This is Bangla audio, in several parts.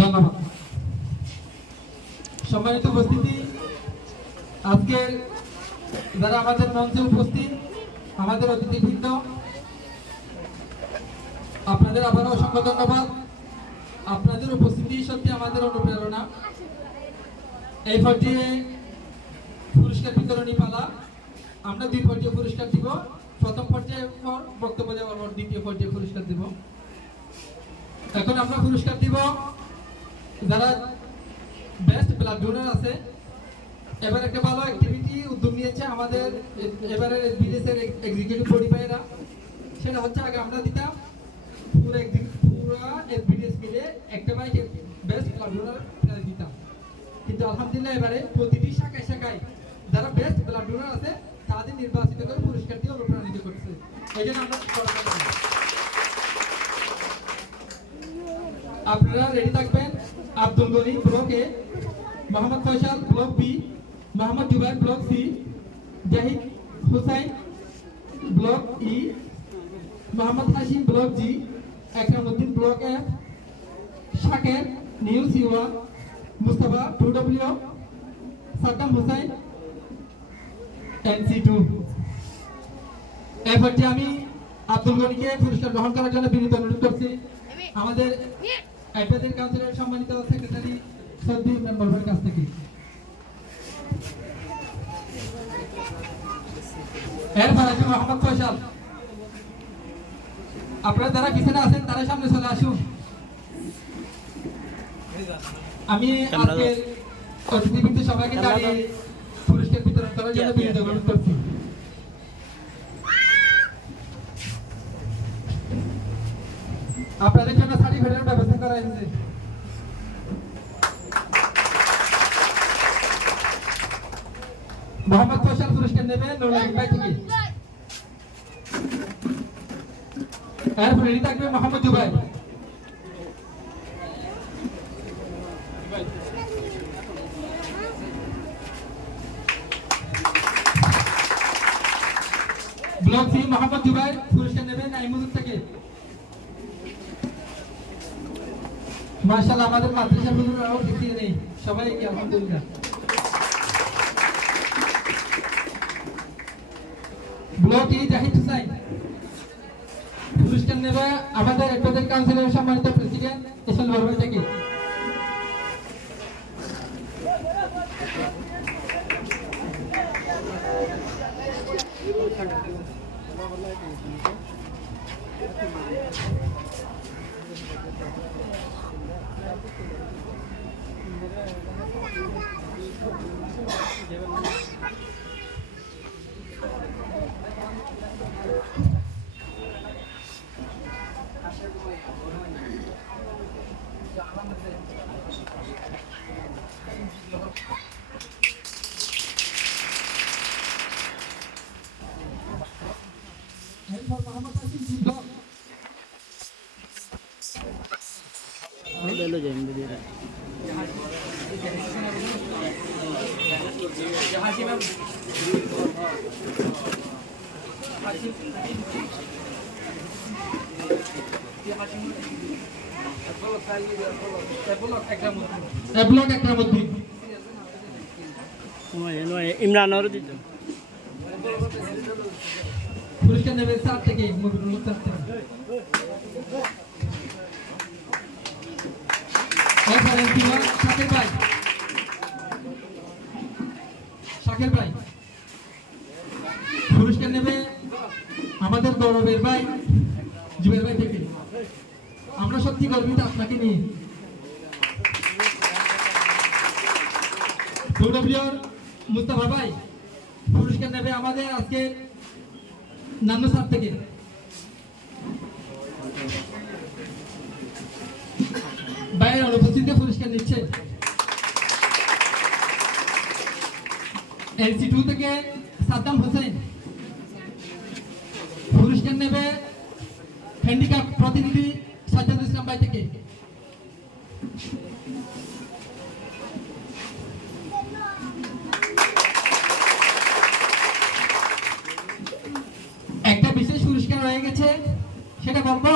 ধন্যবাদ। সম্মানিত উপস্থিতি, আজকে যারা আমাদের মঞ্চে উপস্থিত, আমাদের অতিথিবৃন্দ, আপনাদের আবারও অসংখ্য ধন্যবাদ। আপনাদের উপস্থিতি সত্যি আমাদের অনুপ্রেরণা। এই পর্যায়ে পুরস্কার বিতরণী পালা। আমরা দুই পর্যায়ে পুরস্কার দিব। প্রথম পর্যায়ে পর বক্তব্য দেওয়ার পর দ্বিতীয় পর্যায়ে পুরস্কার দিব। এখন আমরা পুরস্কার দিব যারা বেস্ট ব্লাড ডোনার আছে। এবার একটা ভালো অ্যাক্টিভিটি উদ্যোগ নিয়েছে আমাদের এবারে বিদেশের এক্সিকিউটিভ বডি ভাইরা। সেটা হচ্ছে আগে আমরা দিতাম পুরো বিদেশ মিলে একটা বাইকে বেস্ট ব্লাড ডোনার দিতাম, কিন্তু আলহামদুলিল্লাহ এবারে প্রতিটি শাখায় শাখায় যারা বেস্ট ব্লাড ডোনার আছে তাদের নির্বাচিত করে পুরস্কার দিয়ে অনুপ্রাণিত করছে। এই জন্য আমরা আপনারা রেডি থাকবেন। Abdul Gani block A, Mohammad Faisal block B, Mohammad Zubair block C, Zahid Hussain block E, Mohammad Hashim block G, Ekramuddin block F, Shaker new সিওয়া, মুস্তাফা 2W, সাদ্দাম হুসাইন NC2। এই পর্যায়ে আমি আব্দুল গনিকে পুরস্কার গ্রহণ করার জন্য বিনীত অনুরোধ করছি। আমাদের অ্যাডভাইজারি কাউন্সিলের সম্মানিত সেক্রেটারি সদ্দি মেম্বারের কাছ থেকে। এরপর আছে মোহাম্মদ ফয়সাল। আপনারা যারা পিছনে আছেন তারা সামনে চলে আসুন। আমি আজকে অতিথিবৃন্দ সবাইকে দাঁড়িয়ে পুরস্কার বিতরণ করার জন্য বিনীত অনুরোধ করছি। আপনাদের জন্য সার্টিফিকেটের ব্যবস্থা করা হয়েছে। মোহাম্মদ ফয়সাল পুরস্কার নেবেন নুরুল ভাই থেকে। এরপর রেডি থাকবে মোহাম্মদ জুবাইর। ব্লক সি মোহাম্মদ জুবাইর পুরস্কার নেবেন আইমুদুর থেকে। মাশাআল্লাহ, আমাদের মাদ্রাসা হুজুররাও পিছিয়ে নেই, সবাই আলহামদুলিল্লাহ। ব্লক ই জাহিদ হুসাইন পুরস্কার নেবে আমাদের অ্যাডভাইজারি কাউন্সিলের সম্মানিত প্রেসিডেন্ট এসএল বরবাই থেকে। ले जाएंगे दे रहा इमरान और दी পুরস্কার নেবে 7 থেকে মুবিনুল মুস্তাফা থেকে। শাকির ভাই, শাকির ভাই পুরস্কার নেবে আমাদের গৌরবের ভাই জুবের ভাই থেকে। আমরা সত্যি গর্বিত আপনাকে নিয়ে। ডব্লিউর মুস্তাফা ভাই পুরস্কার নেবে আমাদের আজকে নানু স্যার থেকে। ভাইয়ের অনুপস্থিতিতে পুরস্কার নিচ্ছে। NC2 থেকে সাদ্দাম হোসেন পুরস্কার নেবে হ্যান্ডিক্যাপ প্রতিনিধি সাজ্জাদুল ইসলাম ভাই থেকে। একটা বিশেষ পুরস্কার হয়ে গেছে, সেটা বলবো।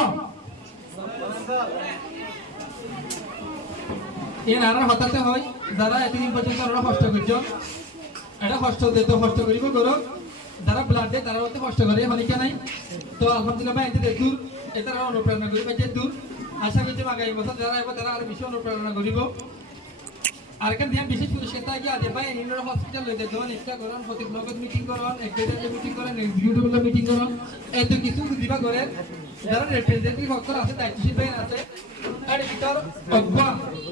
এনারা হতাতে হয় যারা এতদিন পর্যন্ত ওরা কষ্ট করছেন, এটা কষ্ট দিতে কষ্ট করিব করো, যারা ব্লাড দেয় তারা হতে কষ্ট করে হনিকা নাই। তো আলহামদুলিল্লাহ ভাই এতে দূর এটা অনুপ্রেরণা করি ভাই দূর। আশা করছি আগামী বছর যারা এবার তারা আরো বেশি অনুপ্রেরণা করিব। আর এখানে দিয়ে বিশেষ পুরস্কার থাকে আদে ভাই ইন্ডোর হসপিটাল লইতে যখন একটা করেন প্রতি ব্লকের মিটিং করেন, একটা মিটিং করেন, এক্সিকিউটিভ মিটিং করেন, এত কিছু দিবা করে যারা রিপ্রেজেন্টেটিভ হকর আছে, দায়িত্বশীল ভাই আছে, এর ভিতর অজ্ঞা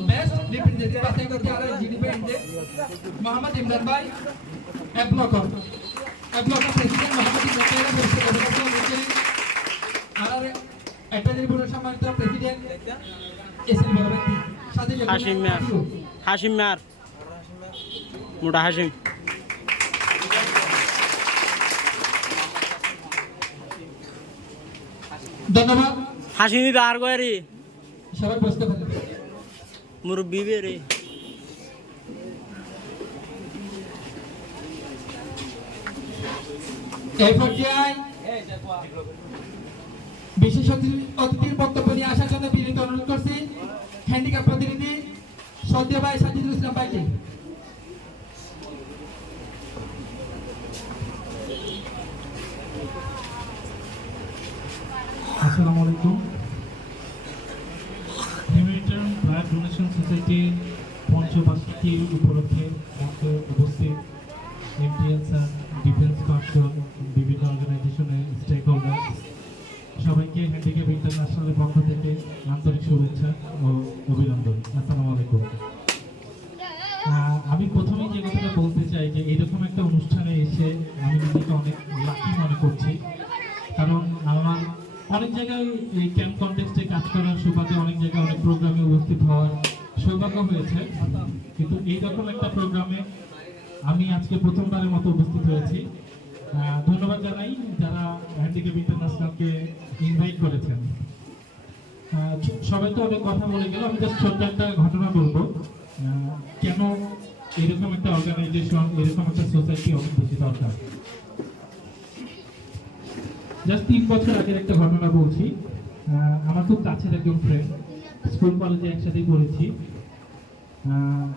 বেস্ট রিপ্রেজেন্টেটিভ আছে করতে আর জিডি ভাই মোহাম্মদ ইমরান ভাই ব্লকার প্রেসিডেন্ট মোহাম্মদ ইমরান ভাই পুরস্কার আর অ্যাডভাইজারি বোর্ডের সম্মানিত প্রেসিডেন্ট এসএল বড় ব্যক্তি সাথে হাশিম মিয়ার মোটা হাশিম। ধন্যবাদ। হাসিমি বার করে সবাই বসতে পারেন। মুরব্বী বেরে এই পর্যায়ে বিশেষ অতিথির বক্তব্য নিয়ে আসার জন্য বিনীত অনুরোধ করছি হ্যান্ডিক্যাপ প্রতিনিধি সদ্য ভাই সাজিদুল ইসলাম ভাইকে। আসসালামু আলাইকুম। হিউম্যানিটেরিয়ান ব্লাড ডোনেশন সোসাইটি পঞ্চবার্ষিকী উপলক্ষে মঞ্চে উপস্থিত এমটিএন স্যার, ডিফেন্স কাউন্সিল, বিভিন্ন অর্গানাইজেশনের স্টেক হোল্ডার সবাইকে হ্যান্ডিক্যাপ ইন্টারন্যাশনালের পক্ষ থেকে আন্তরিক শুভেচ্ছা ও অভিনন্দন। আসসালামু আলাইকুম। আমি প্রথমেই যে কথাটা বলতে চাই যে এরকম একটা অনুষ্ঠানে এসে আমি নিজেকে অনেক লাকি মনে করছি, কারণ আমার অনেক জায়গায় এই ক্যাম্প কনটেক্সটে কাজ করার সুবাদে অনেক জায়গায় অনেক প্রোগ্রামে উপস্থিত হওয়ার সৌভাগ্য হয়েছে, কিন্তু এইরকম একটা প্রোগ্রামে আমি আজকে প্রথমবারের মতো উপস্থিত হয়েছি। ধন্যবাদ জানাই যারা হ্যান্ডিক্যাপ ইন্টারন্যাশনালকে ইনভাইট করেছেন। সবাই তো অনেক কথা বলে গেল, আমি জাস্ট ছোট্ট একটা ঘটনা বলবো কেন এরকম একটা অর্গানাইজেশন, এরকম একটা সোসাইটি অনেক বেশি দরকার। জাস্ট 3 বছর আগের একটা ঘটনা বলছি। আমার খুব কাছের একজন ফ্রেন্ড, স্কুল কলেজে একসাথেই পড়েছি।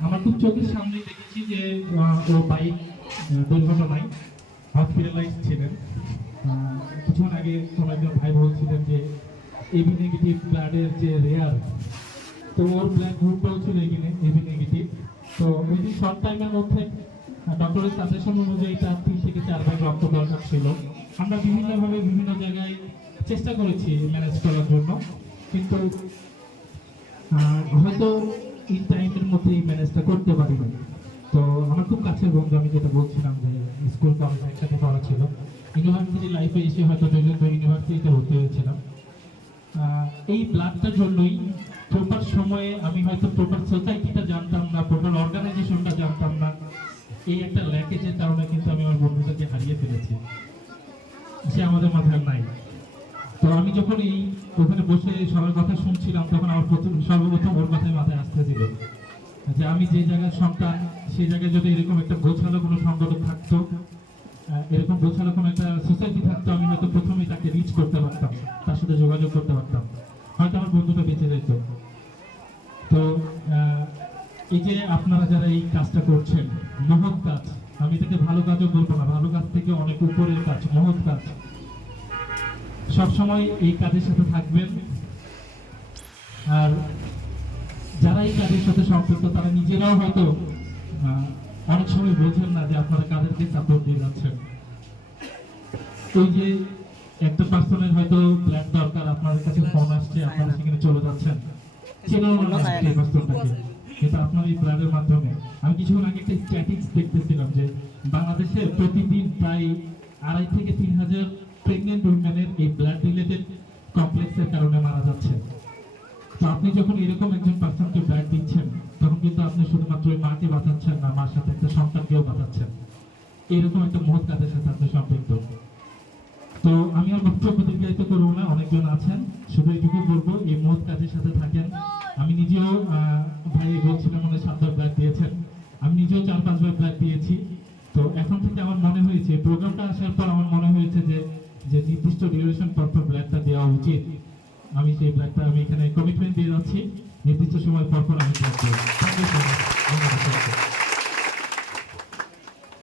আমার খুব চোখের সামনেই দেখেছি যে ও বাইক দুর্ঘটনায় হসপিটালাইজ ছিলেন। কিছুক্ষণ আগে কোনো একজন ভাই বলছিলেন যে এবি নেগেটিভ ব্লাডের যে রেয়ার, তো ওর ব্লাড গ্রুপটাও ছিল এবি নেগেটিভ। তো উইদিন শর্ট টাইমের মধ্যে ডক্টরের সাজেশন অনুযায়ী তার 3 থেকে 4 ভাগ রক্ত দরকার ছিল। আমরা বিভিন্নভাবে বিভিন্ন জায়গায় চেষ্টা করেছি ম্যানেজ করার জন্য, কিন্তু হয়তো ইন টাইমের মধ্যে এই ম্যানেজটা করতে পারি না। তো আমার খুব কাছের বন্ধু, আমি যেটা বলছিলাম যে স্কুল কলেজ একসাথে পড়া ছিল, ইউনিভার্সিটি লাইফে এসে হয়তো ইউনিভার্সিটিতে ভর্তি হয়েছিলাম। এই ব্লাডটার জন্যই প্রপার সময়ে আমি হয়তো প্রপার সোসাইটিটা জানতাম না, প্রপার অর্গানাইজেশনটা জানতাম না। এই একটা ল্যাকেজের কারণে কিন্তু আমি আমার বন্ধুটাকে হারিয়ে ফেলেছি, সে আমাদের মাথায় নাই। তো আমি যখন এই ওখানে বসে সবার কথা শুনছিলাম, তখন আমার সর্বপ্রথম ওর কথাই মাথায় আসতেছিল যে আমি যে জায়গার সন্তান, সেই জায়গায় যদি এরকম একটা গোছালো কোনো সংগঠন থাকতো, এরকম গোছালো কোনো একটা সোসাইটি থাকতো, আমি হয়তো প্রথমেই তাকে রিচ করতে পারতাম, তার সাথে যোগাযোগ করতে পারতাম, হয়তো আমার বন্ধুটা বেঁচে যেত। তো এই যে আপনারা যারা এই কাজটা করছেন, মহৎ কাজ, আমি এটাকে ভালো কাজও বলবো না, ভালো কাজ থেকে অনেক উপরের কাজ, মহৎ কাজ। সবসময় এই কাজের সাথে থাকবেন। আর যারা এই কাজের সাথে সম্পৃক্ত তারা নিজেরাও হয়তো অনেক সময় বোঝেন না যে আপনারা কাদেরকে সাপোর্ট দিয়ে যাচ্ছেন। ওই যে একটা পার্সনের হয়তো ব্লাড দরকার, আপনাদের কাছে ফোন আসছে, আপনারা সেখানে চলে যাচ্ছেন, কিন্তু আপনার এই ব্লাডের মাধ্যমে। আমি কিছুক্ষণ আগে একটা স্ট্যাটিস্টিক্স দেখতেছিলাম যে বাংলাদেশে প্রতিদিন প্রায় 2,500 থেকে 3,000 প্রেগনেন্ট উইমেনের এই ব্লাড রিলেটেড কমপ্লেক্সের কারণে মারা যাচ্ছে। তো আপনি যখন এরকম একজন পার্সনকে ব্লাড দিচ্ছেন, তখন কিন্তু আপনি শুধুমাত্র ওই মাকে বাঁচাচ্ছেন না, মার সাথে একটা সন্তানকেও বাঁচাচ্ছেন। এইরকম একটা মহৎ কাজের সাথে আপনি সম্পৃক্ত। তো আমি আর বক্তব্য দীর্ঘায়িত করবো না, অনেকজন আছেন, শুধু এইটুকু বলবো এই মহৎ কাজের সাথে থাকেন। আমি নিজেও ভাই বলছিলাম মনে 7বার ব্লাড দিয়েছেন, আমি নিজেও 4-5বার ব্লাড দিয়েছি। তো এখন থেকে আমার মনে হয়েছে প্রোগ্রামটা আসার পর আমার মনে হয়েছে যে যে নির্দিষ্ট ডিউরেশন পর পর ব্লাডটা দেওয়া উচিত। আমি সেই ব্লাডটা আমি এখানে কমিটমেন্ট দিয়ে যাচ্ছি, নির্দিষ্ট সময় পর পর আমি ব্লাড দেবো। Thank you so much.